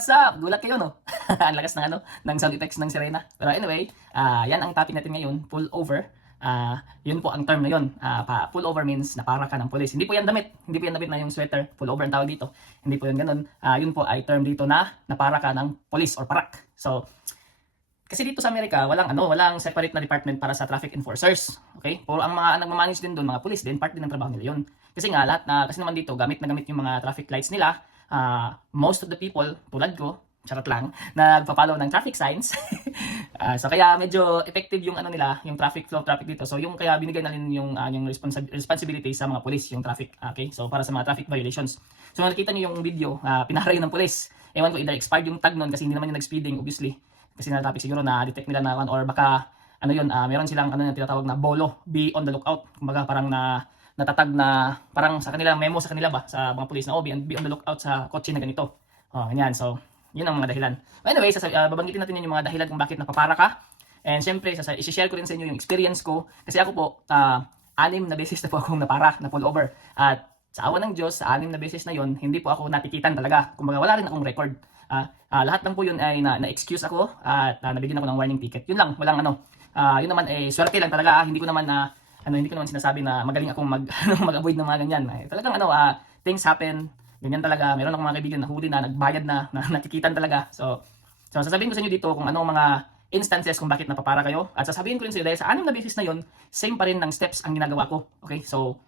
what's up? Gulat kayo, no? Ang lakas ng ng sound effects ng sirena. Pero anyway, yan ang topic natin ngayon, pull over. Yun po ang term na yun. Pull over means napara ka ng pulis. Hindi po yan damit. Hindi po yan damit na yung sweater. Pull over ang tawag dito. Hindi po yan ganun. Yun po ay term dito na napara ka ng pulis or parak. So, kasi dito sa Amerika, walang separate na department para sa traffic enforcers. Okay? Puro ang mga nagmamanage din doon, mga pulis din, part din ng trabaho nila yun. Kasi nga, kasi naman dito, gamit na gamit yung mga traffic lights nila. Most of the people, tulad ko, charot lang, nagpa-follow ng traffic signs. So kaya medyo effective yung nila, yung traffic flow, traffic dito. So yung kaya binigay na rin yung responsibility sa mga pulis, yung traffic, okay? So para sa mga traffic violations. So nakita niyo yung video, pinara yun ng pulis. Ewan ko, either expired yung tag nun kasi hindi naman yung nag-speeding, obviously. Kasi na traffic siguro na detect nila na or baka meron silang yung tinatawag na bolo, be on the lookout. Kumbaga parang natatag na parang sa kanila, memo sa kanila ba sa mga pulis na be on the lookout sa kotse na ganito. Ganyan. So yun ang mga dahilan. Anyway, babanggitin natin yung mga dahilan kung bakit napapara ka. And syempre, i-share ko rin sa inyo yung experience ko. Kasi ako po, 6 na beses na po akong napara, na pull over. At sa awa ng Diyos, sa 6 na beses na yon, hindi po ako natikitan talaga. Kumbaga, wala rin akong record. Lahat lang po yun ay na-excuse ako at nabigyan ako ng warning ticket. Yun lang, walang yun naman swerte lang talaga. Hindi ko naman hindi ko naman sinasabi na magaling akong mag-avoid ng mga ganyan. Talagang things happen. Ganyan talaga. Meron akong mga kaibigan na huli na nagbayad na natikitan talaga. So sasabihin ko sa inyo dito kung anong mga instances kung bakit napapara kayo. At sasabihin ko rin sa inyo dahil sa 6 na beses na yun, same pa rin ng steps ang ginagawa ko. Okay? So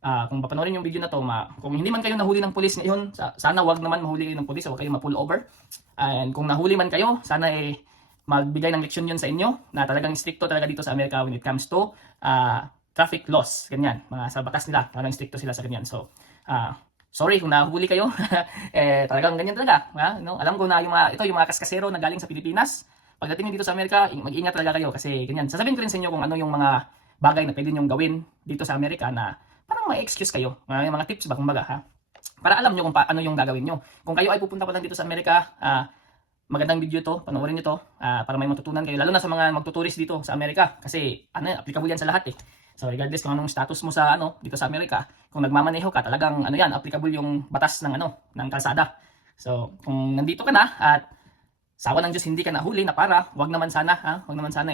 kung papanoorin yung video na to, kung hindi man kayo nahuli ng pulis ngayon, sana wag naman mahuli kayo ng pulis o wag kayo ma-pull over. And kung nahuli man kayo, sana magbigay ng leksyon yun sa inyo na talagang stricto talaga dito sa Amerika when it comes to traffic laws. Ganyan. Sa batas nila, talagang stricto sila sa ganyan. So, sorry kung nahuli kayo. Talagang ganyan talaga. Alam ko na yung mga kaskasero na galing sa Pilipinas. Pagdating dito sa Amerika, mag-ingat talaga kayo kasi ganyan. Sasabihin ko rin sa inyo kung ano yung mga bagay na pwede nyong gawin dito sa Amerika na parang may excuse kayo. Yung mga tips ba, kumbaga, para alam nyo kung ano yung gagawin nyo. Kung kayo ay pupunta pa lang dito sa Amerika, magandang video to, panoorin nyo to, para may matutunan kayo. Lalo na sa mga magtuturist dito sa Amerika. Kasi, applicable yan sa lahat So, regardless kung anong status mo sa, dito sa Amerika, kung nagmamaneho ka, talagang, applicable yung batas ng, ng kalsada. So, kung nandito ka na, at sa awa ng Diyos hindi ka nahuli na para, wag naman sana,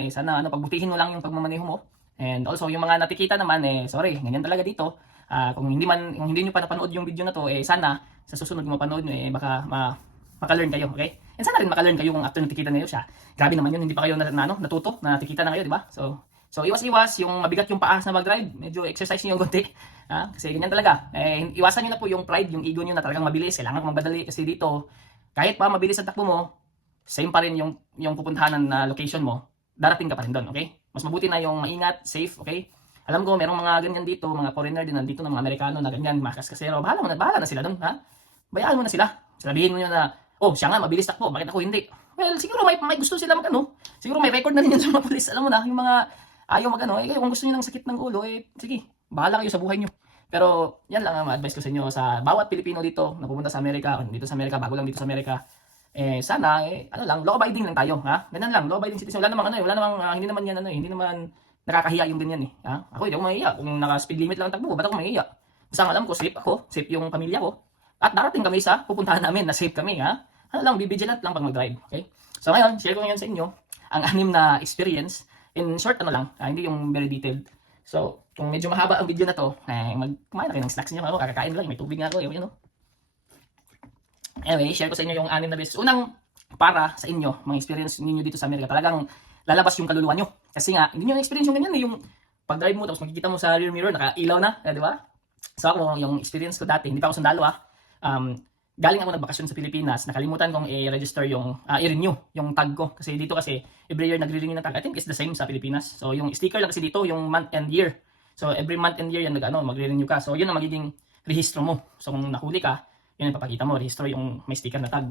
sana, pagbutihin mo lang yung pagmamaneho mo. And also, yung mga natikita naman, sorry, ganyan talaga dito. Kung hindi nyo pa napanood yung video na to, sana, sa susunod kung mapanood nyo, baka maka-learn kayo, okay? And sana rin maka-learn kayo kung after natikita na siya. Grabe naman yun, hindi pa kayo natuto, na natikita na kayo, di ba? So iwas-iwas, yung mabigat yung paa na mag-drive, medyo exercise niyo yung konti. Kasi ganyan talaga. Iwasan niyo na po yung pride, yung ego niyo na talagang mabilis, kailangan magmadali kasi dito, kahit pa mabilis ang takbo mo, same pa rin yung pupuntahan na location mo, darating ka pa rin doon, okay? Mas mabuti na yung maingat, safe, okay? Alam ko, merong mga ganyan dito, mga foreigner din nandito ng mga Amerikano na ganyan, mga kaskasero, bahala na sila doon, Bayaan mo na sila. Sabihin mo na, siya nga, mabilis takbo, bakit ako hindi? Well, siguro may gusto sila siguro may record na rin yan sa mga pulis, alam mo na, yung mga ayaw kung gusto niyo ng sakit ng ulo, sige, bahala kayo sa buhay niyo. Pero, yan lang ang advice ko sa inyo, sa bawat Pilipino dito, na pupunta sa Amerika, dito sa Amerika, bago lang dito sa Amerika, sana, law abiding lang tayo, Ganyan lang, law abiding citizen. Wala namang hindi naman yan, hindi naman nakakahiya yung ganyan, Ako, hindi ako mahihiya. Kung naka-speed limit lang ang takbo, ba't ako mahihiya? Basta ang alam ko, safe ako, safe yung pamilya ko. At darating kami sa pupuntahan namin na safe kami, be vigilant lang pag mag-drive, okay? So ngayon, share ko ngayon sa inyo ang 6 na experience. In short, hindi yung very detailed. So, kung medyo mahaba ang video na to, kumain na kayo ng snacks niyo. Ako, kakakain lang, may tubig nga ako, Anyway, share ko sa inyo yung 6 na beses. Unang, para sa inyo, mga experience ninyo dito sa Amerika, talagang lalabas yung kaluluwa nyo. Kasi nga, hindi nyo na-experience yung ganyan, yung pag-drive mo, tapos makikita mo sa rear mirror, nakailaw na, di ba? So ako, yung experience ko dati, hindi pa ako sundalo galing ako nagbakasyon sa Pilipinas, nakalimutan kong i-register i-renew yung tag ko. Kasi dito every year nagre-renew ng tag. I think it's the same sa Pilipinas. So yung sticker lang kasi dito, yung month and year. So every month and year yan magre-renew ka. So yun ang magiging rehistro mo. So kung nahuli ka, yun ang papakita mo, rehistro yung may sticker na tag.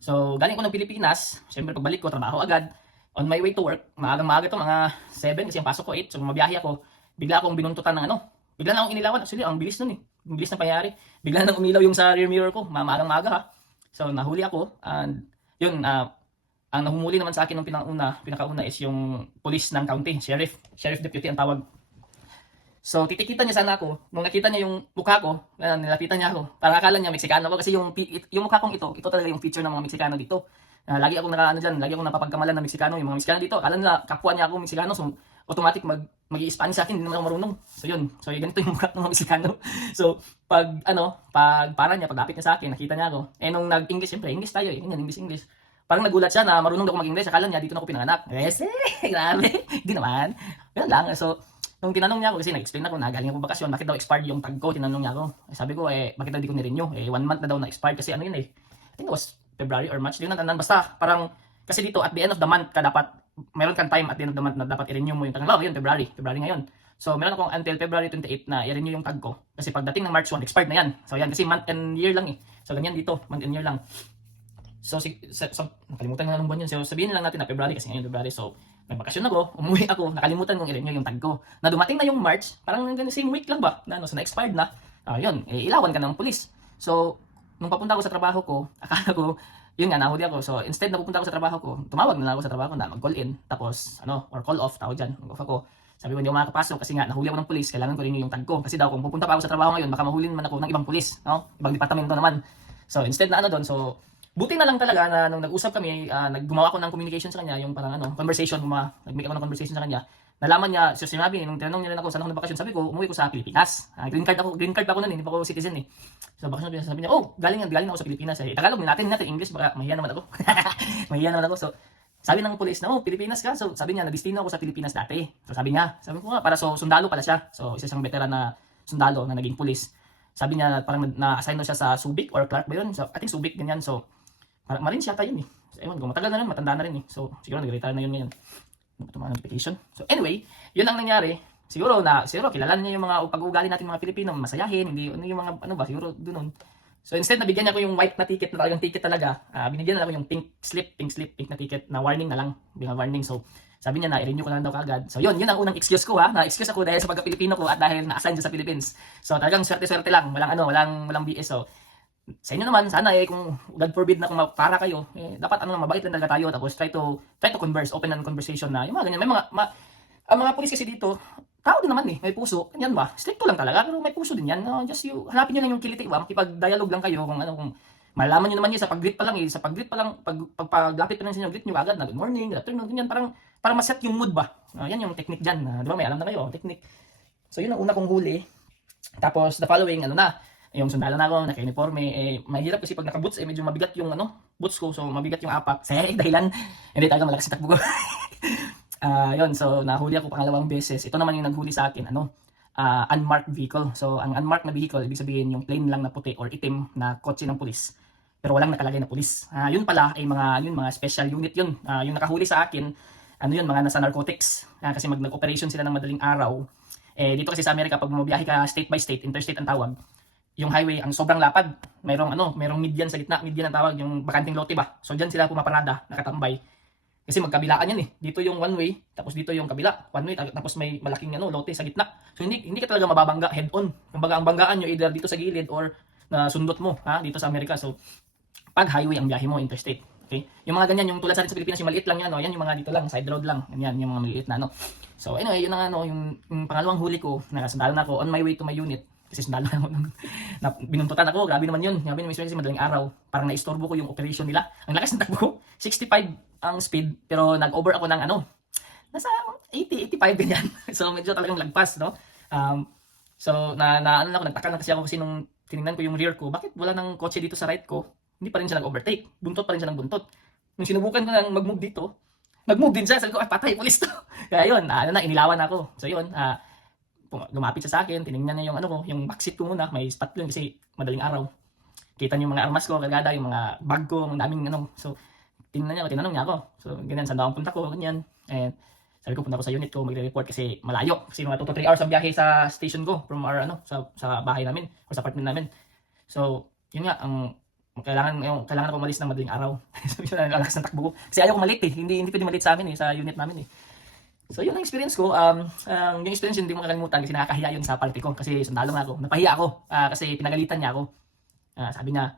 So galing ko ng Pilipinas, syempre pagbalik ko, trabaho agad. On my way to work, maaga to, mga 7 kasi ang pasok ko 8. So mabiyahe ako, bigla akong binuntutan ng bigla na akong inilawan. Actually, ang bilis nun Ang bilis na pangyari. Bigla nang umilaw yung sa rear mirror ko. Maagang-maga So, nahuli ako. And, yun, ang nahumuli naman sa akin ng pinakauna is yung police ng county. Sheriff deputy ang tawag. So, titikitan niya sana ako. Nung nakita niya yung mukha ko, nilapitan niya ako. Parang akala niya Meksikano ako kasi yung mukha kong ito talaga yung feature ng mga Meksikano dito. Lagi akong lagi akong napapagkamalan ng Meksikano. Yung mga Meksikano dito, akala nila kapwa niya ako Meksikano. So, automatic mag-i-Spanish sa akin, hindi naman ako marunong. So, yun. So, ganito yung mukha ng mga Meksikano. So, pag para niya, paglapit niya sa akin, nakita niya ako. Nung nag-English, siyempre, English tayo eh. Ganyan, English. Parang nagulat siya na marunong ako mag-English. Akala niya, dito na ako pinanganak. Yes, grabe. Hindi naman. Ganun lang. So, nung tinanong niya ako, kasi nag-explain ako na galing ako bakasyon, bakit daw expired yung tag ko, tinanong niya ako. Sabi ko, bakit daw di ko nirenew? 1 month na daw na-expired kasi ano yun I think it was February or March, di ko natandaan. Basta, parang, kasi dito, at the end of the month ka dapat, meron kang time at the end of the month na dapat i-renew mo yung tag. Yun, February ngayon. So, meron akong until February 28 na i-renew yung tag ko. Kasi pagdating ng March 1, expired na yan. So, yan, kasi month and year lang eh. So, ganyan dito, month and year lang. So, nakalimutan na lang buwan yun. So, sabihin lang natin na February kasi ngayon February. So, nagbakasyon ako, umuwi ako, nakalimutan kong i-renew yung tag ko. Na dumating na yung March, parang same week lang ba? So na-expired na. Yun, ilawan ka ng pulis. So, nung papunta ako sa trabaho ko, akala ko, yun nga, nahuli ako. So, instead na pupunta ako sa trabaho ko, tumawag na lang ako sa trabaho ko na mag-call in. Tapos, or call off, tawag dyan. Mag-off ako. Sabi ko, hindi ako makakapasok kasi nga, nahuli ako ng pulis, kailangan ko rin yung tag ko. Kasi daw, kung pupunta pa ako sa trabaho ngayon, baka mahulin man ako ng ibang pulis. Ibang departamento naman. So, instead na doon, so, buti na lang talaga na nung nag-usap kami, naggumawa ako ng communication sa kanya, yung parang conversation, nag-make ako ng conversation sa kanya. Nalaman niya, so sinabi, nung tinanong niya rin ako saan ako nabakasyon, sabi ko, umuwi ko sa Pilipinas. Green card pa ako noon, hindi pa ako citizen eh. So bakasyon sabi niya, galing ako sa Pilipinas eh. Tagalog natin English, baka mahiya naman ako. Mahiya naman ako. So sabi ng pulis na, Pilipinas ka? So sabi niya, na-destino ako sa Pilipinas dati. So sabi ko nga, para so sundalo pala siya. So isa siyang veteran na sundalo na naging pulis. Sabi niya, parang na-assign siya sa Subic or Clark ba yun? So I think Subic ganyan. So Marines yata yun eh. So, ewan ko, matagal na rin, matanda na rin eh. So, siguro nag-retire na yun ngayon. Ito mga notification. So, anyway, yun ang nangyari. Siguro kilala niya yung mga pag-uugali natin mga Pilipino, masayahin, hindi, yung mga, siguro doon. So, instead, nabigyan niya ko yung white na ticket, na talagang ticket talaga. Binigyan na lang yung pink na ticket, na warning na lang. Binga warning. So, sabi niya na, i-renew ko na lang daw kagad. So, yun ang unang excuse ko Na-excuse ako dahil sa pagka-Pilipino ko at dahil na-assign sa Philippines. So, talagang swerte-swerte lang. Walang BS. So, sa inyo naman, sana kung God forbid na kung para kayo, dapat mabait lang talaga tayo, tapos try to converse, open and conversation na, yung mga ganyan. May ang mga pulis kasi dito, tao din naman may puso, ganyan ba? Stricto lang talaga, pero may puso din yan. Just hanapin nyo lang yung kiliti ba, makipag-dialogue lang kayo kung malaman nyo naman yun sa pag-greet pa lang paglapit pa lang sa inyo, greet nyo agad na good morning, good afternoon, ganyan, parang ma-set yung mood ba? Yan yung technique dyan, di ba may alam na kayo, technique. So yun ang una kong huli. Tapos the following, yung sundalo na ako, naka-uniforme, mahirap kasi pag naka-boots, medyo mabigat yung boots ko, so mabigat yung apak. Dahilan, hindi talaga malakas yung takbo ko. Yun, so nahuli ako pangalawang beses. Ito naman yung naghuli sa akin, unmarked vehicle. So, ang unmarked na vehicle, ibig sabihin yung plain lang na puti or itim na kotse ng pulis. Pero walang nakalagay na pulis. Yun pala ay mga special unit yun. Yung nakahuli sa akin, mga nasa narcotics. Kasi nag-operation sila ng madaling araw. Dito kasi sa Amerika, pag bumabiyahe ka state by state, interstate ang tawag, yung highway ang sobrang lapad. Merong median sa gitna, median ang tawag, yung bakanting lote ba. So diyan sila pumaparada, nakatambay. Kasi magkabilaan yan eh. Dito yung one way, tapos dito yung kabila, one way, tapos may malaking lote sa gitna. So hindi ka talaga mababangga head on. Kumbaga ang banggaan nyo either dito sa gilid or na sundot mo, dito sa Amerika. So pag highway ang biyahe mo, interstate. Okay? Yung mga ganyan, yung tulad sa atin sa Pilipinas, yung maliit lang yan, yan yung mga dito lang, side road lang. Yan yung mga maliit na So anyway, yun ang yung pangalawang huli ko, nakasundalo na ako on my way to my unit. Kasi sundalo na ako na binuntutan ako, grabe naman yun. Grabe naman kasi madaling araw. Parang naistorbo ko yung operation nila. Ang lakas ng takbo ko, 65 ang speed, pero nag-over ako ng nasa 80, 85 ganyan. So medyo talagang lagpas, So nagtaka na kasi ako kasi nung tiningnan ko yung rear ko, bakit wala nang kotse dito sa right ko? Hindi pa rin siya nag-overtake. Buntot pa rin siya ng buntot. Nung sinubukan ko nang mag-move dito, nag-move din siya. Sabi ko, patay, pulis to. Kaya yun, inilawan ako. So yun, lumapit siya sa akin, tinignan niya yung backseat ko muna, may spot yun kasi madaling araw. Kita niyo yung mga armas ko, kagada, yung mga bag ko, ang daming So, tinanong niya ako. So, ganyan, saan daw ang punta ko, ganyan. And sabi ko, punta ko sa unit ko, magre-report kasi malayo. Kasi mga 2 to 3 hours ang biyahe sa station ko from our, sa bahay namin, or sa apartment namin. So, yun nga, kailangan ako umalis ng madaling araw. Sabi ko, nalakas ng takbo ko. Kasi ayaw ko malit eh. Hindi pwede malit sa amin eh, sa unit namin eh. So yun ang experience ko. Yung experience yun, hindi mo makalimutan kasi nakakahiya yun sa party ko. Kasi sundalo nga ako. Napahiya ako kasi pinagalitan niya ako. Sabi niya,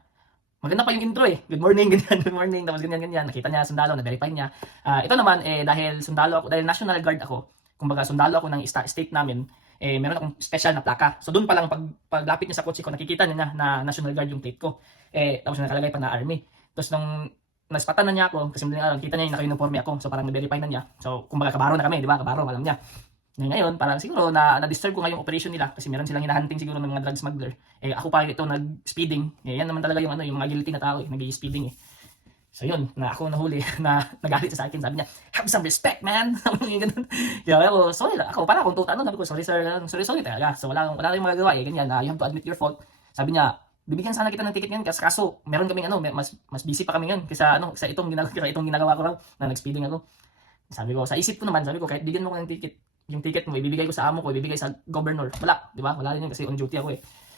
maganda pa yung intro eh. Good morning, ganyan, good morning. Tapos ganyan. Nakita niya sundalo, na-verify niya. Ito naman, dahil sundalo ako, dahil National Guard ako, kumbaga sundalo ako ng state namin, meron akong special na plaka. So doon pa lang paglapit niya sa kotse ko, nakikita niya na National Guard yung plate ko. Tapos nakalagay pa na Army. Tapos nung naspatan na niya ako, kasi madaling araw, kita niya yung naka-uniforme ako. So parang na-verify na niya. So kumbaga kabaro na kami, di ba? Kabaro, alam niya. Ngayon, parang siguro na-disturb ko nga yung operation nila kasi meron silang hinahunting siguro ng mga drug smuggler. Ako pa ito nag-speeding. Yan naman talaga yung yung mga guilty na tao, nag-speeding. So yun, na ako nahuli, na nagalit sa akin, sabi niya, have some respect, man. Ganun. Ako, sorry lang, ako, para akong tuta, sabi ko, sorry sir, sorry talaga. So wala kayong magagawa, ganyan, you have to admit your fault. Sabi niya, bibigyan sana kita ng ticket ngayon, kaso meron kaming mas busy pa kami ngayon, kaysa itong ginagawa ko raw, na nag-speeding ako. Sabi ko, sa isip ko naman, sabi ko, kahit bigyan mo ko ng ticket, yung ticket mo, ibibigay ko sa amo ko, ibibigay sa governor. Wala, di ba? Wala rin yun kasi on duty ako.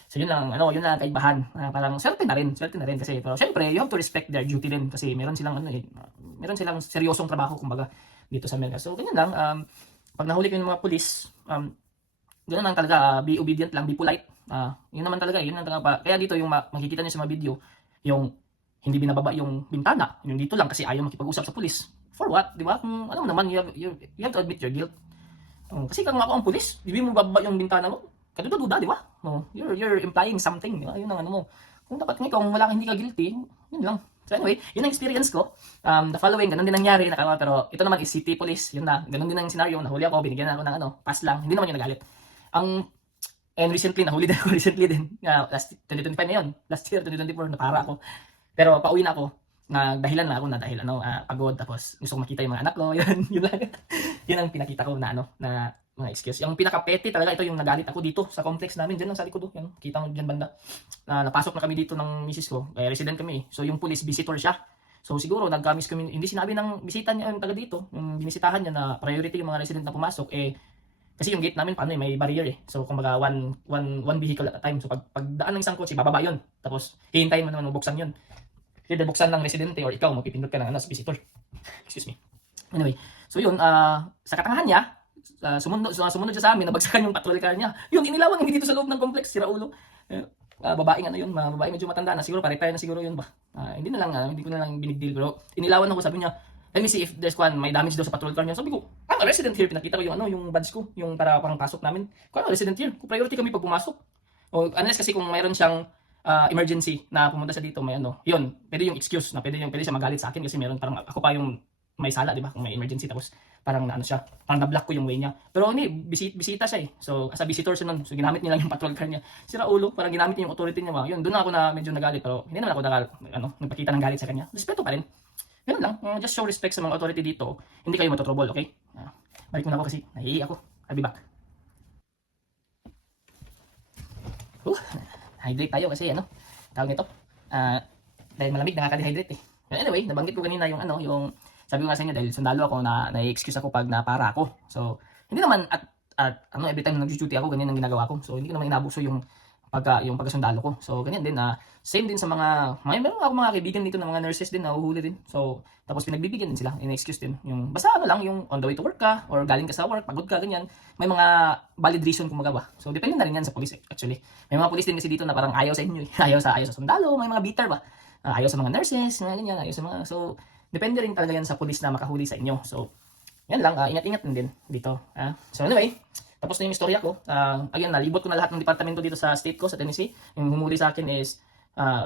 So yun lang, yun lang kaibahan. Parang swerte na rin kasi pero syempre, you have to respect their duty din kasi meron silang meron silang seryosong trabaho kumbaga dito sa Amerika. So ganyan lang, pag nahuli kayo ng mga pulis, ganun lang talaga, be obedient lang, be polite. Yun naman talaga, yun lang talaga. Kaya dito yung makikita niyo sa mga video, yung hindi binababa yung bintana, yung dito lang kasi ayaw makipag-usap sa pulis. For what? Di ba? Kung alam mo naman, you have to admit your guilt. Kasi kung ako ang pulis, hindi mo bababa yung bintana mo. Kaduda-duda, di ba? You're implying something, di ba? Yun ang mo. Kung dapat nga, kung hindi ka guilty, yun lang. So anyway, yun ang experience ko. The following, ganun din nangyari, pero ito naman is city police, yun na. Ganun din ang scenario, nahuli ako, binigyan ako ng pass lang. Hindi naman yung nagalit. And recently, nahuli din ako last 2025 na yun. Last year, 2024, napara ako. Pero pauwi na ako. Dahilan na ako dahil pagod, tapos gusto ko makita yung mga anak ko, yun lang. Yun ang pinakita ko na mga excuse. Yung pinaka-petty talaga, ito yung nagalit ako dito sa complex namin, dyan lang sa likod, yan, kita mo dyan banda. Napasok na kami dito ng misis ko, resident kami. So yung police visitor siya. So siguro nag-miss kami, hindi sinabi ng bisita niya yung taga dito, yung binisitahan niya na priority yung mga resident na pumasok, kasi yung gate namin may barrier So kumbaga one vehicle at a time. So pagdaan ng isang kotse, bababa yun. Tapos hihintayin mo naman buksan yun. Either buksan ng residente or ikaw magpipindot ka ng sa visitor. Excuse me. Anyway, so yun, sa katangahan niya, sumunod siya sa amin, nabagsakan yung patrol car niya. Yun, inilawan kami dito sa loob ng complex, sira ulo. Babaeng yun, babaeng medyo matanda na, siguro pa-retire na siguro yun ba. Hindi ko na lang binigdil, pero inilawan ako, sabi niya, let me see if there's may damage daw sa patrol car niya. Sabi ko, I'm a resident here, pinakita ko yung badge ko, yung parang pasok namin. Kung ano, resident here, kung priority kami pag pumasok. O unless kasi kung mayroon siyang emergency na pumunta siya dito, may yun, pwede yung excuse na pwede siya magalit sa akin kasi meron parang ako pa yung may sala, di ba? Kung may emergency tapos parang siya, parang na-block ko yung way niya. Pero hindi, bisita siya So as a visitor siya nun, so ginamit niya lang yung patrol car niya. Sira ulo, parang ginamit niya yung authority niya. Yun, doon ako na medyo nagalit, pero hindi naman ako nagpakita ng galit sa kanya. Respeto pa rin. Ganun lang, just show respect sa mga authority dito. Hindi kayo matotrouble, okay? Balik mo na ako kasi nahihiya ako. I'll be back. Hydrate tayo kasi tawag nito. Dahil malamig, nakaka-dehydrate Anyway, nabanggit ko kanina yung sabi ko nga sa inyo dahil sundalo ako na-excuse ako pag napara ako. So, hindi naman every time na nag-duty ako, ganyan ang ginagawa ko. So, hindi ko naman inabuso yung pagkasundalo ko. So, ganyan din same din sa meron ako mga kaibigan dito ng mga nurses din na uhuli din. So, tapos pinagbibigyan din sila, in-excuse din. Yung basta lang, yung on the way to work ka or galing ka sa work, pagod ka ganyan, may mga valid reason kung magawa. So, depende na rin yan sa police actually. May mga police din kasi dito na parang ayaw sa inyo, ayaw sa sundalo, may mga bitter ba. Ayaw sa mga nurses, mga ganyan, ayaw sa mga depende rin talaga yan sa police na makahuli sa inyo. So, yan lang, ingat-ingat din dito. So anyway, tapos na yung istorya ko. Ayun, nalibot ko na lahat ng departamento dito sa state ko, sa Tennessee. Yung humuli sa akin is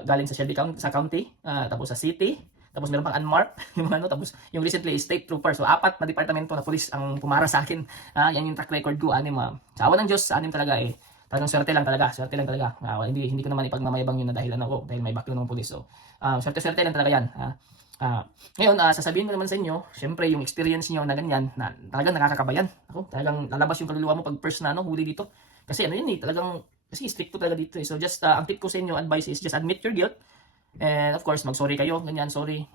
galing sa Shelby County, sa county, tapos sa city, tapos meron pang unmarked, yung tapos yung recently is state trooper. So 4 na departamento na police ang pumara sa akin. Yan yung track record ko, 6. Sa awa ng Diyos, 6 talaga Talagang swerte lang talaga. Hindi ko naman ipagmamayabang yun na dahilan ako dahil may background ng police. So, swerte lang talaga yan. Ngayon, sasabihin ko naman sa inyo, syempre yung experience niyo na ganyan, na talagang nakakakabayan. Talagang lalabas yung kaluluwa mo pag first na huli dito. Kasi talagang, kasi strict po talaga dito So just, ang tip ko sa inyo, advice is just admit your guilt. And of course, mag-sorry kayo, ganyan, sorry.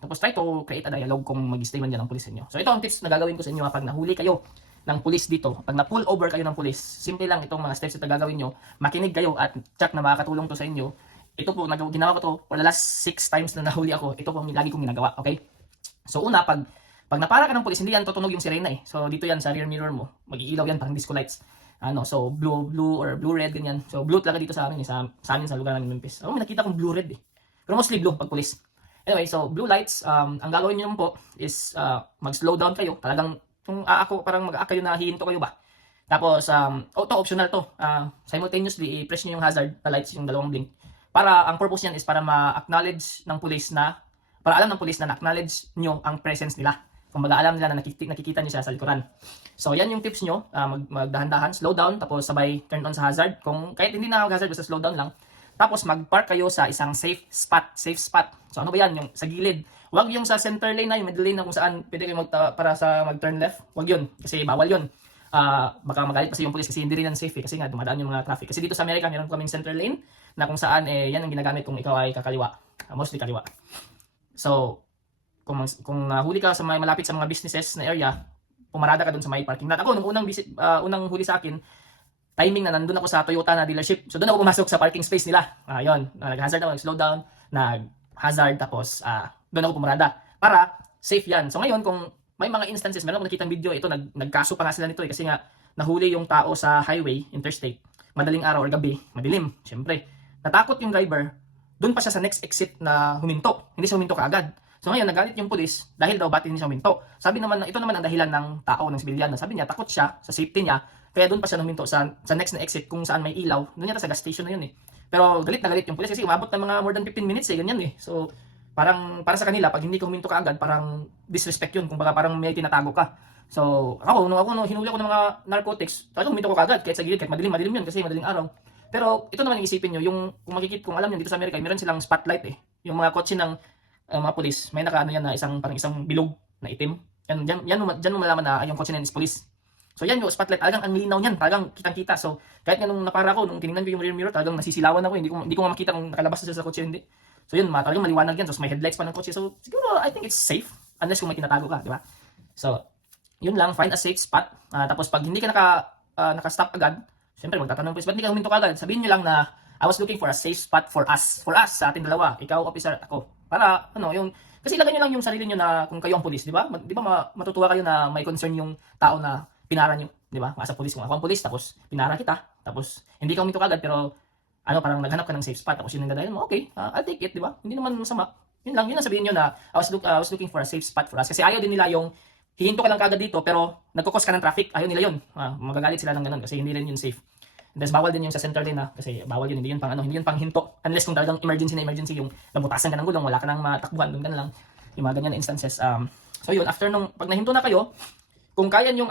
Tapos try to create a dialogue kung mag-stay man dyan ang police inyo. So ito ang tips na gagawin ko sa inyo pag nahuli kayo ng police dito. Pag na-pull over kayo ng police, simple lang itong mga steps na gagawin nyo. Makinig kayo at check na makakatulong to sa inyo. Ito po, ginawa ko to for the last 6 times na nahuli ako. Ito po ang lagi kong ginagawa, okay? So una, pag napara ka ng police, hindi yan tutunog yung sirena So dito yan sa rear mirror mo. Mag-iilaw yan, parang disco lights. So blue or blue-red, ganyan. So blue talaga dito sa amin, sa amin sa lugar namin Memphis. Ako may nakita kong blue-red Pero mostly blue pag police. Anyway, so blue lights, ang gagawin nyo po is mag-slow down kayo. Talagang, kung ako, parang kayo na hihinto kayo ba? Tapos, optional to. Simultaneously, i-press nyo yung hazard lights, yung dalawang blink. Para, ang purpose niyan is para ma-acknowledge ng police na, para alam ng police na na-acknowledge nyo ang presence nila. Kumbaga, alam nila na nakikita nyo siya sa likuran. So, yan yung tips nyo. Magdahan-dahan, slow down, tapos sabay turn on sa hazard. Kung kahit hindi na hazard, basta slow down lang. Tapos, mag-park kayo sa isang safe spot. Safe spot. So, ano ba yan? Yung sa gilid. Huwag yung sa center lane na, yung middle lane na kung saan pwede kayo para sa mag-turn left. Huwag yun. Kasi bawal yun. Baka magalit kasi yung police kasi hindi rin yan safe eh, kasi nga dumadaan yung mga traffic. Kasi dito sa Amerika meron kaming center lane na kung saan yan ang ginagamit kung ikaw ay kakaliwa. Mostly kaliwa. So, kung nahuli ka sa may malapit sa mga businesses na area, pumarada ka dun sa may parking lot. Ako, nung unang huli sa akin, timing na nandun ako sa Toyota na dealership. So, doon ako pumasok sa parking space nila. Yun, nag-hazard ako, nag-slow down, nag-hazard, tapos doon ako pumarada. Para safe yan. So, ngayon, kung may mga instances, meron akong nakitang video, ito, nagkaso pa nga sila nito kasi nga, nahuli yung tao sa highway, interstate, madaling araw or gabi, madilim, syempre. Natakot yung driver, doon pa siya sa next exit na huminto. Hindi siya huminto kaagad. So ngayon, nagalit yung pulis dahil daw ba't hindi siya huminto. Sabi naman, ito naman ang dahilan ng tao, ng sibilyan. Sabi niya, takot siya sa safety niya, kaya doon pa siya huminto sa next na exit kung saan may ilaw. Doon yata sa gas station na yun eh. Pero galit na galit yung pulis kasi umabot ng mga more than 15 minutes eh, ganyan eh. So, parang para sa kanila, pag hindi ka huminto kaagad, parang disrespect yun. Kung parang may tinatago ka. So, nung hinuli ako ng mga narcotics, talagang huminto ko kaagad kahit sa gilid, kahit madilim yun kasi madaling araw. Pero ito naman yung isipin nyo, yung kung alam nyo dito sa Amerika, meron silang spotlight eh. Yung mga kotse ng mga pulis, may nakaano yan na parang isang bilog na itim. Yan mo malaman na yung kotse na is police. So yan yung spotlight, talagang ang linaw niyan, talagang kitang-kita. So kahit nga nung napara ko, nung tinignan ko yung rear mirror, talagang nasisilawan ako, hindi ko makita kung nakalabas na siya sa kotse hindi. So yun, talagang maliwanag yan. So may headlights pa ng kotse. So siguro I think it's safe unless kung may tinatago ka, di ba? So yun lang, find a safe spot. Tapos pag hindi ka naka-stop agad, siyempre magtatanong police, ba't hindi ka huminto agad? Sabihin nyo lang na I was looking for a safe spot for us. For us, sa ating dalawa. Ikaw, officer, ako. Para, yung, kasi ilagay nyo lang yung sarili nyo na kung kayo ang police, di ba? Di ba matutuwa kayo na may concern yung tao na pinara nyo, di ba? As a police, kung ako ang police, tapos pinara kita, tapos hindi ka huminto agad, pero parang naghanap ka ng safe spot, tapos yun ang dadahilan mo, okay, I'll take it, di ba? Hindi naman masama. Yun lang sabihin nyo na I was looking for a safe spot for us. Kasi ayaw din nila yung hihinto ka lang kagad dito, pero nagkukos ka ng traffic, ayaw nila yun. Magagalit sila ng ganun kasi hindi rin yun safe. And then bawal din yung sa center lane kasi bawal yun, hindi yun pang hinto. Unless kung talagang emergency yung nabutasan ka ng gulong, wala ka nang matakbuhan, doon ka na lang. Yung mga ganyan na instances. So yun, after pag nahinto na kayo, kung kaya nyo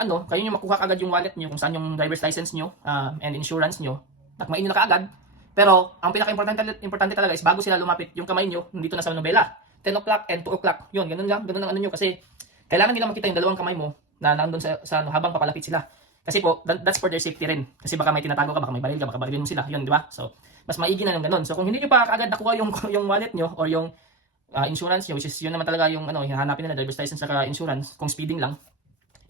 makuha kagad yung wallet nyo, kung saan yung driver's license nyo, and insurance nyo, takmain nyo na kaagad. Pero ang pinaka-importante talaga is bago sila lumapit, yung kamay nyo, nandito na sa nobela. 10 o'clock and 2 o'clock. Yun, ganun ang ano nyo kasi kailangan nila makita yung dalawang kamay mo na nandun sa habang papalapit sila. Kasi po, that's for their safety rin. Kasi baka may tinatago ka, baka may baril ka, baka barilin mo sila. Yun, di ba? So, mas maigi na yung ganun. So, kung hindi nyo pa kaagad nakuha yung wallet nyo or yung insurance nyo, which is yun naman talaga yung hahanapin nila, driver's license saka insurance, kung speeding lang,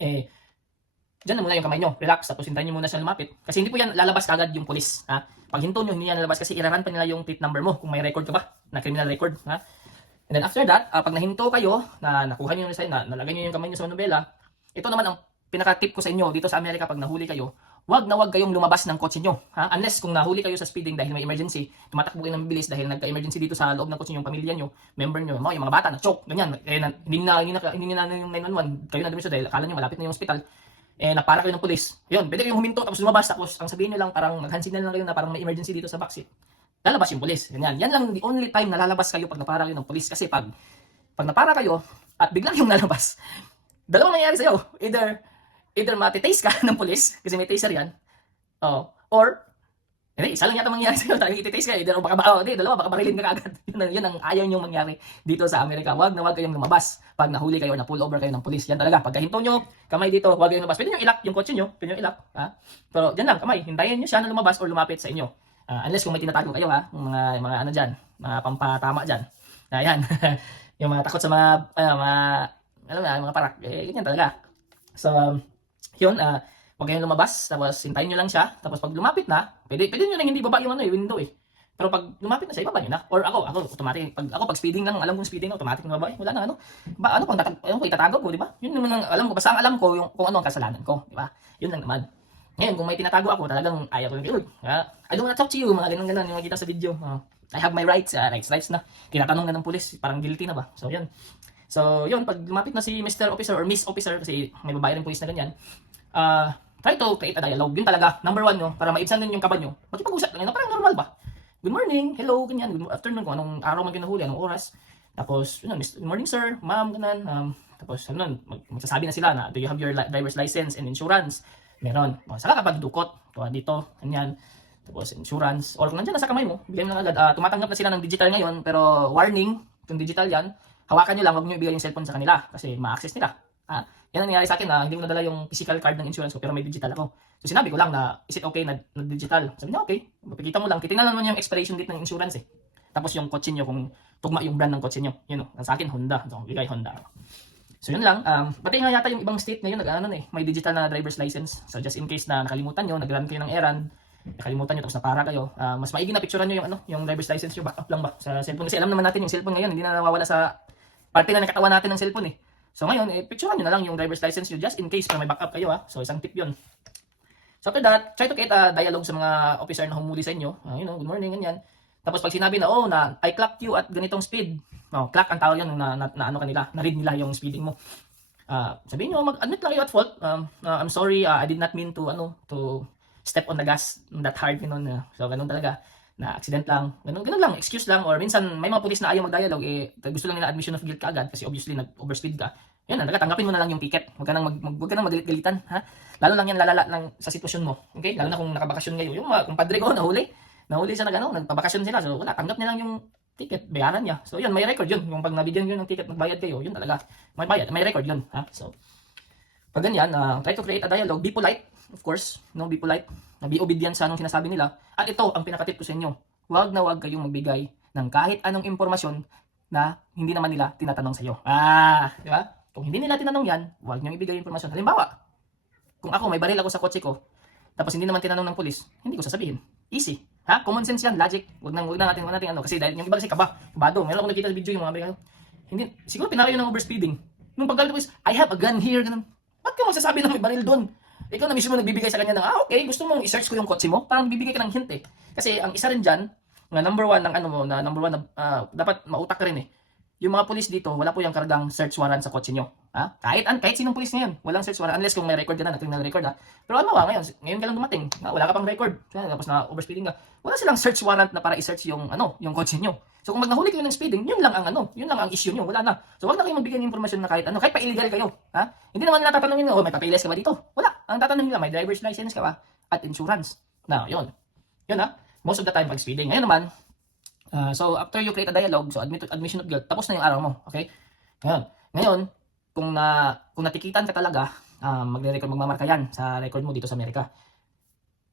dyan na muna yung kamay nyo. Relax, tapos hintayin nyo muna siya lumapit. Kasi hindi po yan lalabas kaagad yung police. Pag hinto nyo, hindi yan lalabas kasi iraran pa nila yung plate number mo kung may record ka ba, na criminal record. And then after that, pag nahinto kayo, na nakuha nyo yung sign, na nalagay nyo yung kamay nyo sa manubela, ito naman ang pinaka-tip ko sa inyo dito sa Amerika pag nahuli kayo, wag kayong lumabas ng kotse nyo. Unless kung nahuli kayo sa speeding dahil may emergency, tumatakbo kayo ng mabilis dahil nagka-emergency dito sa loob ng kotse nyo, yung pamilya nyo, member nyo, yung mga bata na choke, ganyan. Hindi na yung 911, kayo na dumisyo dahil akala nyo malapit na yung hospital. Nagpara kayo ng pulis. Yun, pwede kayong huminto tapos lumabas, tapos ang sabihin nyo lang parang nag-handsignal lang kayo na parang may emergency dito sa backseat. Lalabas yung pulis. Ganyan. Yan lang the only time na lalabas kayo pag napara kayo ng pulis. Kasi pag napara kayo at biglang yung lalabas, dalawang nangyayari sa'yo. Either matitaste ka ng pulis, kasi may taser yan, or, isa lang yata mangyayari sa'yo, talagang ititaste ka, either baka barilin ka agad. Yun ang ayaw nyo mangyari dito sa Amerika. Wag kayong lumabas pag nahuli kayo or na-pull over kayo ng pulis. Yan talaga, pag hinto nyo, kamay dito, wag kayong lumabas. Pwede nyo ilak yung kotse nyo, pwede nyo ilak. Pero yan lang, kamay, hintayin nyo siya na lumabas or lumapit sa inyo. Unless kung may tinatago kayo mga ano dyan, mga pampatama dyan. Ayan, yung mga takot sa mga parak, ganyan talaga. So, yun, wag kayong lumabas, tapos hintayin nyo lang siya, tapos pag lumapit na, pwede nyo lang hindi baba yung window eh. Pero pag lumapit na siya, ibaba nyo na. Or ako automatic, pag speeding lang, alam kong speeding, automatic na baba, wala na kung itatago ko, di ba? Yun naman ang alam ko, basta ang alam ko yung kung ano ang kasalanan ko, di ba? Yun lang naman. Ngayon, kung may tinatago ako, talagang ayaw ko yung I don't wanna talk to you, mga ganun, yung makita sa video. I have my rights, rights na. Tinatanong na ng pulis, parang guilty na ba? So, yun. So, yun, pag lumapit na si Mr. Officer or Miss Officer, kasi may babae rin pulis na ganyan, try to create a dialogue. Yun talaga, number one nyo, para maibsan din yung kaba nyo. Makipag-usap lang yun, parang normal ba? Good morning, hello, ganyan, good afternoon, kung anong araw man kinahuli, anong oras. Tapos, yun, good morning sir, ma'am, ganun. Tapos, ano, magsasabi na sila na, do you have your driver's license and insurance? Meron. Saka kapag dukot, dito, ganyan. Tapos, insurance. Or kung nandiyan na sa kamay mo, bigyan mo lang agad. Tumatanggap na sila ng digital ngayon, pero warning, kung digital yan, hawakan nyo lang, huwag nyo ibigay yung cellphone sa kanila kasi ma-access nila. Yan ang nangyari sa akin na hindi ko nadala yung physical card ng insurance ko pero may digital ako. So sinabi ko lang na is it okay na digital? Sabi niya okay. Pakita mo lang. Titingnan naman yung expiration date ng insurance eh. Tapos yung kotse nyo kung tugma yung brand ng kotse nyo. Yun o. Sa akin Honda. So bigay Honda. So yun lang. Pati nga yata yung ibang state ngayon may digital na driver's license. So just in case na nakalimutan nyo, nag-run kayo ng errand, nakalimutan nyo tapos napara kayo, mas maigi na picturean nyo yung driver's license nyo, backup lang ba sa cellphone kasi alam naman natin yung cellphone ngayon hindi na nawawala sa parte na nakatawan natin ng cellphone eh. So ngayon, picturean nyo na lang yung driver's license nyo just in case para may backup kayo So isang tip yun. So after that, try to create a dialogue sa mga officer na humuli sa inyo. Good morning, ganyan. Tapos pag sinabi na, I clocked you at ganitong speed. Clock ang tawag yun na ano kanila, na-read nila yung speeding mo. Sabihin nyo, mag-admit lang kayo at fault. I'm sorry, I did not mean to step on the gas that hard, So ganun talaga. Na accident lang, ganun lang, excuse lang, or minsan may mga pulis na ayaw mag-dialogue, gusto lang nila admission of guilt kaagad kasi obviously nag-overspeed ka. Yan, tanggapin mo na lang yung ticket. Huwag ka nang magalit-galitan, ha? Lalo lang yan, lalala lang sa sitwasyon mo. Okay? Lalo na kung nakabakasyon kayo. Yung mga kumpadre ko, nahuli siya nagpabakasyon sila. So wala, tanggap niya lang yung ticket, bayaran niya. So yun, may record yun. Yung pag nabigyan yun ng ticket, nagbayad kayo, yun talaga. May record yun, ha? So, pag ganyan, try to create a dialogue. Be polite, of course. Be polite. Be obedient sa anong sinasabi nila. At ito, ang pinakatip ko sa inyo. Huwag na huwag kayong magbigay ng kahit anong impormasyon na hindi naman nila tinatanong sa iyo. Di ba? Kung hindi nila tinanong yan, huwag niyong ibigay yung impormasyon. Halimbawa, kung ako may baril ako sa kotse ko, tapos hindi naman tinanong ng pulis, hindi ko sasabihin. Easy. Ha? Common sense yan, logic. Huwag na natin kasi dahil yung iba kasi kabado. Meron akong nakita sa video yung mga Amerikano. Hindi, siguro pinarayo ng overspeeding. Nung paggalit ko is, I have a gun here, ganun. Ba't ka magsasabi na may baril doon? Ikaw na mismo nagbibigay sa kanya ng, okay, gusto mong i-search ko yung kotse mo? Parang bibigay ka ng hint eh. Kasi ang isa rin dyan, na number one na dapat mautak ka rin eh. Yung mga pulis dito, wala po yung kargang search warrant sa kotse nyo. Kahit sinong pulis ngayon, walang search warrant unless kung may record ka na, criminal record Pero ngayon ka lang dumating, wala ka pang record, tapos na overspeeding ka. Wala silang search warrant na para i-search yung kotse nyo. So kung magnahuli kayo ng speeding, yun lang ang issue nyo, wala na. So wag na kayong magbigay ng impormasyon na kahit pa illegal kayo, Hindi naman nila tatanungin, may papilis ka ba dito? Wala. Ang tatanungin nila, may driver's license ka ba at insurance. Yun. Yun most of the time pag speeding. Ngayon naman, so after you create a dialogue, so admission of guilt, tapos na yung araw mo, okay? Ngayon, kung natikitan ka talaga, magmamarka yan sa record mo dito sa Amerika.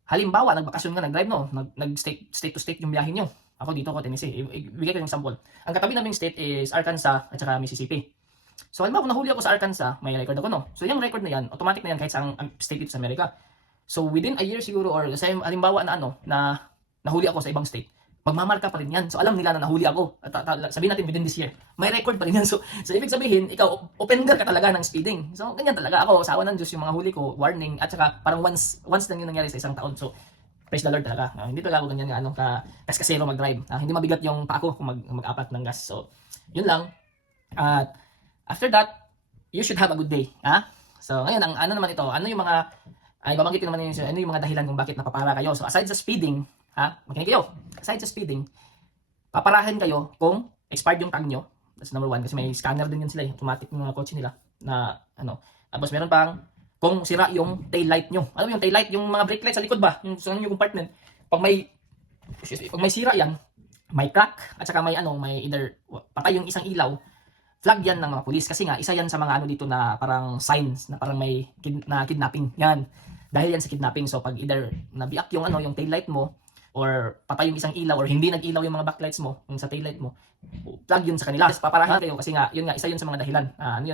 Halimbawa, nagbakasyon ka, nag-drive nag-state to state yung biyahe nyo. Ako dito ko, Tennessee. Ibigay ko yung example. Ang katabi naming state is Arkansas at saka Mississippi. So halimbawa, kung nahuli ako sa Arkansas, may record ako So yung record na yan, automatic na yan kahit sa state dito sa Amerika. So within a year siguro or halimbawa na nahuli ako sa ibang state, magmamarka pa rin yan. So alam nila na nahuli ako. Sabihin natin within this year. May record pa rin yan. So ibig sabihin, ikaw, offender ka talaga ng speeding. So ganyan talaga ako. Sa awa ng Diyos yung mga huli ko, warning. At saka parang once lang yun nangyari sa isang taon. So praise the Lord talaga. Hindi talaga ako ganyan kasero mag-drive. Hindi mabigat yung pa ako kung mag-apat ng gas. So yun lang. At after that, you should have a good day. So ngayon, ang naman ito, babanggitin naman yun, ano yung mga dahilan kung bakit napapara kayo. So aside sa speeding, makinig kayo. Aside sa speeding, paparahin kayo kung expired yung tag nyo. That's number one. Kasi may scanner din yun sila. Automatic yung mga kotse nila. Tapos meron pang kung sira yung tail light nyo. Alam mo yung tail light? Yung mga brake light sa likod ba? Yung compartment. Pag may sira yan, may crack. At saka may either patay yung isang ilaw. Flag yan ng mga pulis. Kasi nga, isa yan sa mga dito na parang signs na parang may kidnapping. Yan. Dahil yan sa kidnapping. So pag either nabiak yung tail light mo, or patay yung isang ilaw or hindi nag-ilaw yung mga backlights mo, yung sa taillight mo, plug yun sa kanila. Paparahin kayo kasi nga, isa yun sa mga dahilan.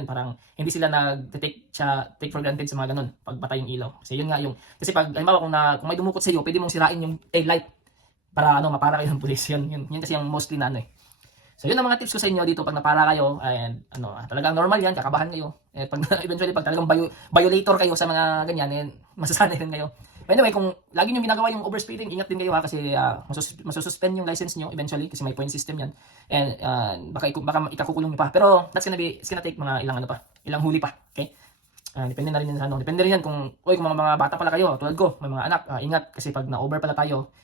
Parang hindi sila take for granted sa mga ganun pag patay yung ilaw. Kasi yun nga kasi pag halimbawa kung may dumukot sa iyo, pwede mong sirain yung taillight para mapara kayo ng pulis. Yun kasi yung mostly na So yun ang mga tips ko sa inyo dito pag napara kayo, and talagang normal yan, kakabahan kayo. Pag eventually pag talagang violator kayo sa mga ganyan, masasanay rin kayo. Anyway, kung lagi nyo ginagawa yung overspeeding, ingat din kayo kasi masususpend yung license nyo eventually kasi may point system yan. And baka ikakukulong nyo pa. Pero it's gonna take mga ilang huli pa. Okay? Depende na rin yan sa ano. Depende rin yan kung mga bata pala kayo, tulad ko, may mga anak, ingat kasi pag na-over pala tayo,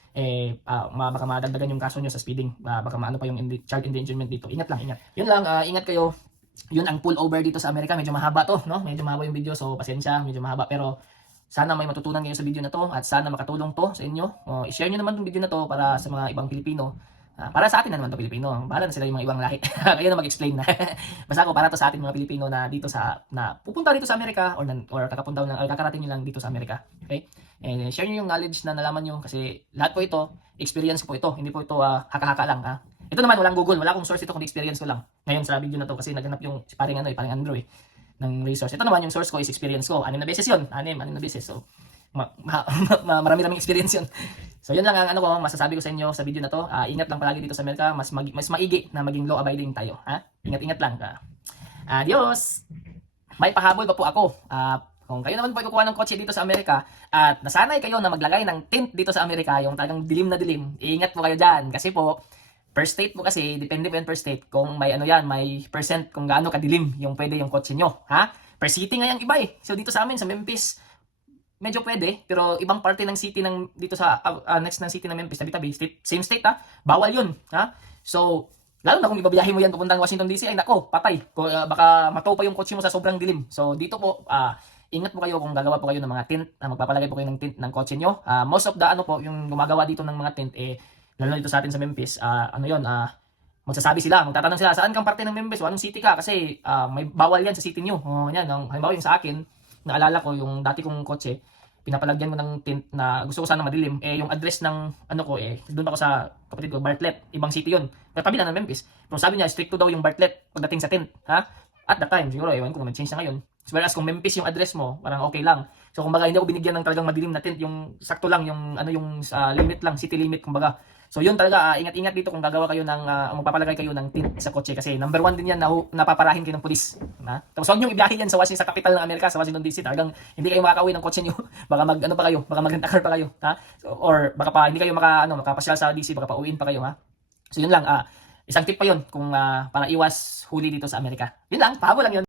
baka madagdagan yung kaso nyo sa speeding. Baka maano pa yung child endangerment dito. Ingat lang, ingat. Yun lang, ingat kayo. Yun ang pullover dito sa Amerika. Medyo mahaba to, no? Medyo mahaba yung video, so pasensya, medyo mahaba. Pero sana may matutunan kayo sa video na to at sana makatulong to sa inyo. I-share nyo naman yung video na to para sa mga ibang Pilipino. Para sa atin na naman to Pilipino. Bahala na sila yung mga ibang lahi. Kayo na mag-explain na. Basta ako para to sa atin mga Pilipino na dito na pupunta dito sa Amerika or kakapunta lang or kakarating nyo lang dito sa Amerika. Okay? And share nyo yung knowledge na nalaman nyo kasi lahat po ito, experience ko po ito. Hindi po ito haka-haka lang. Ito naman walang Google, wala akong source ito kundi experience ko lang. Ngayon sa video na to kasi naghanap yung paring Andrew ng resource. Ito naman yung source ko is experience ko. 6 na beses 'yon. 6 na beses. So marami-raming experience 'yon. So yun lang ang ko masasabi ko sa inyo sa video na to. Ingat lang palagi dito sa Amerika, mas maigi na maging law abiding tayo, ha? Ingat-ingat lang. Adios. May pahabol pa po ako. Kung kayo naman po ay kukuha ng kotse dito sa Amerika at nasanay kayo na maglagay ng tint dito sa Amerika, yung talagang dilim na dilim, ingat po kayo diyan kasi po per state po kasi, depende po yan per state kung may may percent kung gaano kadilim yung pwede yung kotse nyo, ha? Per city nga yung iba eh. So dito sa amin, sa Memphis, medyo pwede, pero ibang parte ng city dito sa next ng city ng Memphis, tabi-tabi, same state bawal yun, ha? So, lalo na kung ibabiyahe mo yan papuntang Washington DC, ay nako, patay. Baka mataw pa yung kotse mo sa sobrang dilim. So, dito po, ingat po kayo kung gagawa po kayo ng mga tint, magpapalagay po kayo ng tint ng kotse nyo. Most of the po, yung gumagawa dito ng mga tint, lalo na dito sa atin sa Memphis, magsasabi sila, magtatanong sila, saan kang parte ng Memphis, o anong city ka, kasi may bawal yan sa city nyo. Yan, halimbawa yung sa akin, naalala ko yung dati kong kotse, pinapalagyan mo ng tint na gusto ko sana madilim, yung address ng doon ako sa kapatid ko, Bartlett, ibang city yun, katabi lang ng Memphis. Pero sabi niya, stricto daw yung Bartlett pagdating sa tint, ha? At that time, siguro, ewan ko naman, change na ngayon. Whereas kung Memphis yung address mo, parang okay lang. So kumbaga hindi ako binigyan ng talagang madilim na tint, yung sakto lang, yung limit lang, city limit kumbaga. So yun talaga, ingat-ingat dito kung gagawa kayo magpapalagay kayo ng tint sa kotse kasi number 1 din yan na napaparahin kayo ng pulis. Tapos huwag nyo ibiyahin yan sa capital ng Amerika, sa Washington DC. Talagang hindi kayo makakauwi ng kotse nyo. Baka mag-rent a car pa kayo, ha? So, or baka pa hindi kayo makapasyal sa DC, baka pauwiin pa kayo, ha? So yun lang, isang tip pa yun kung para iwas huli dito sa Amerika. Yun lang, pahabol lang yun.